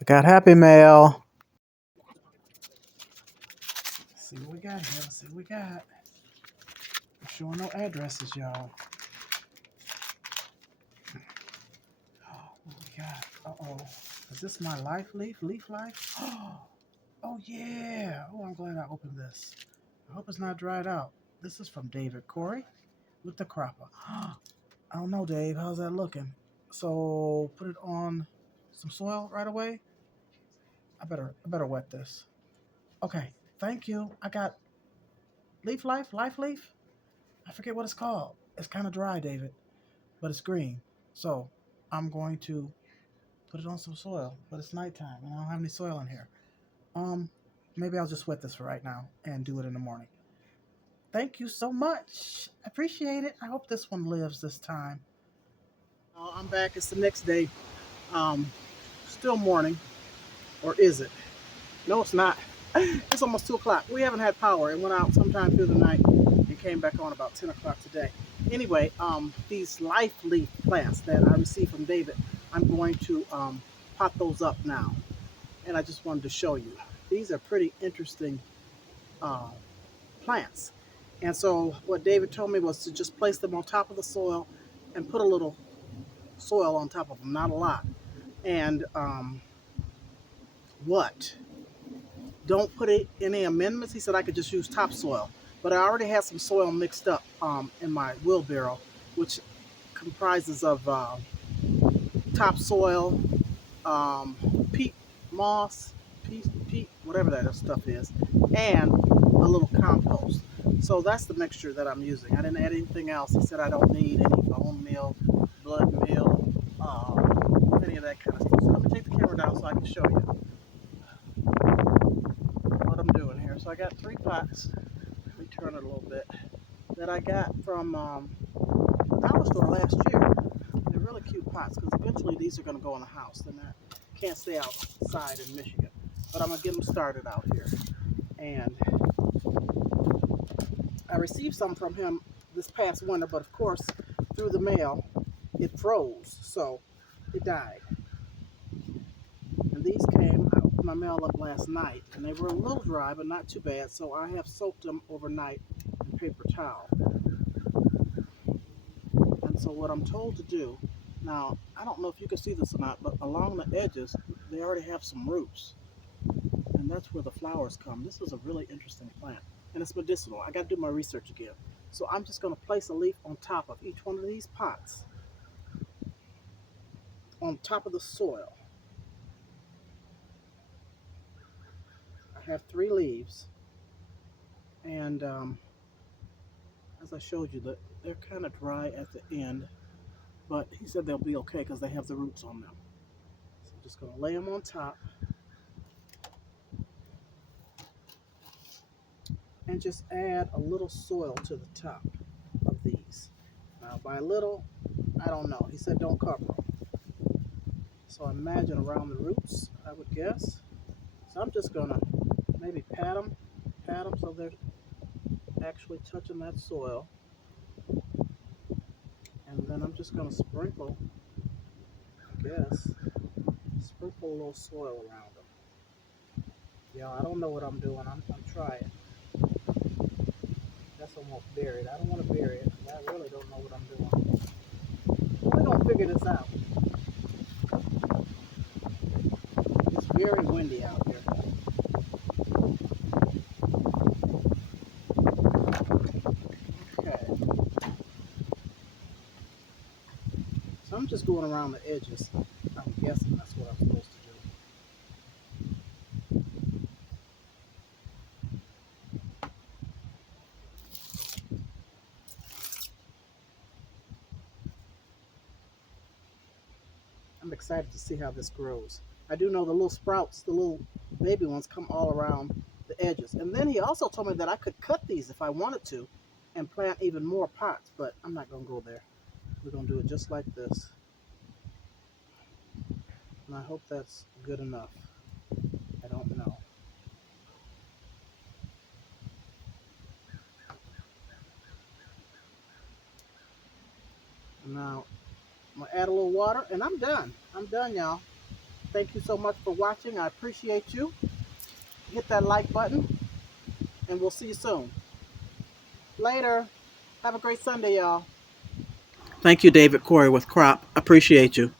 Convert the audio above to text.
I got Happy Mail. Let's see what we got here. Let's see what we got. I'm showing no addresses, y'all. Oh, what we got? Uh-oh. Is this my life leaf? Leaf life? Oh, yeah. Oh, I'm glad I opened this. I hope it's not dried out. This is from David Corey with the cropper. I don't know, Dave. How's that looking? So put it on some soil right away. I better wet this. Okay. Thank you. I got life leaf. I forget what it's called. It's kind of dry, David, but it's green. So I'm going to put it on some soil, but it's nighttime and I don't have any soil in here. Um, Maybe I'll just wet this for right now and do it in the morning. Thank you so much. I appreciate it. I hope this one lives this time. I'm back. It's the next day. Um, Still morning, or is it? No, it's not. It's almost 2 o'clock. We haven't had power. It went out sometime through the night and came back on about 10 o'clock today. Anyway, these life leaf plants that I received from David, I'm going to pot those up now. And I just wanted to show you. These are pretty interesting uh, plants. And so what David told me was to just place them on top of the soil and put a little soil on top of them, not a lot. And what? Don't put any amendments. He said I could just use topsoil. But I already had some soil mixed up in my wheelbarrow, which comprises of topsoil, um, peat moss, peat, whatever that stuff is, and a little compost. So that's the mixture that I'm using. I didn't add anything else. He said I don't need any bone meal, blood meal, any of that kind of stuff. So let me take the camera down so I can show you what I'm doing here. So I got 3 pots. Let me turn it a little bit. That I got from the dollar store last year. They're really cute pots because eventually these are going to go in the house. They're not, can't stay outside in Michigan. But I'm going to get them started out here. And I received some from him this past winter, but of course, through the mail, it froze. So it died. And these came, I opened my mail up last night, and they were a little dry, but not too bad. So I have soaked them overnight in paper towel. And so what I'm told to do, now, I don't know if you can see this or not, but along the edges, they already have some roots. And that's where the flowers come. This is a really interesting plant. And it's medicinal. I got to do my research again. So I'm just going to place a leaf on top of each one of these pots, on top of the soil. I have 3 leaves. And as I showed you, they're kind of dry at the end. But he said they'll be okay because they have the roots on them. So I'm just going to lay them on top and just add a little soil to the top of these. Now, by little, I don't know. He said don't cover them. So imagine around the roots, I would guess. So I'm just going to maybe pat them so they're actually touching that soil. And then I'm just going to sprinkle, I guess, sprinkle a little soil around them. Yeah, I don't know what I'm doing. I'm trying. That's almost buried. I don't want to bury it. I really don't know what I'm doing. We're going to figure this out. It's very windy out here. Okay. So I'm just going around the edges. I'm guessing that's what I'm supposed to do. I'm excited to see how this grows. I do know the little sprouts, the little baby ones, come all around the edges. And then he also told me that I could cut these if I wanted to and plant even more pots, but I'm not going to go there. We're going to do it just like this. And I hope that's good enough. I don't know. Now, I'm going to add a little water and I'm done. I'm done, y'all. Thank you so much for watching. I appreciate you. Hit that like button, and we'll see you soon. Later. Have a great Sunday, y'all. Thank you, David Corey with Crop. Appreciate you.